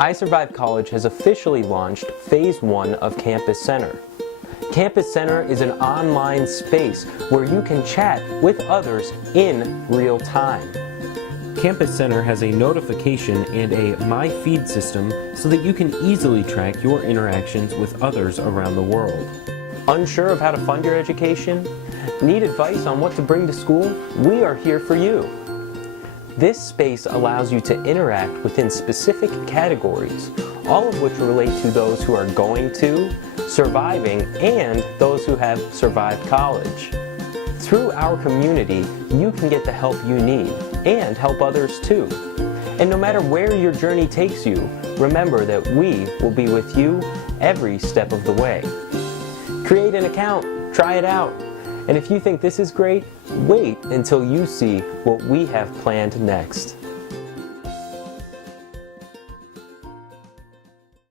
I Survived College has officially launched Phase 1 of Campus Center. Campus Center is an online space where you can chat with others in real time. Campus Center has a notification and a My Feed system so that you can easily track your interactions with others around the world. Unsure of how to fund your education? Need advice on what to bring to school? We are here for you. This space allows you to interact within specific categories, all of which relate to those who are going to, surviving, and those who have survived college. Through our community, you can get the help you need and help others too. And no matter where your journey takes you, remember that we will be with you every step of the way. Create an account, try it out, and if you think this is great, wait until you see what we have planned next.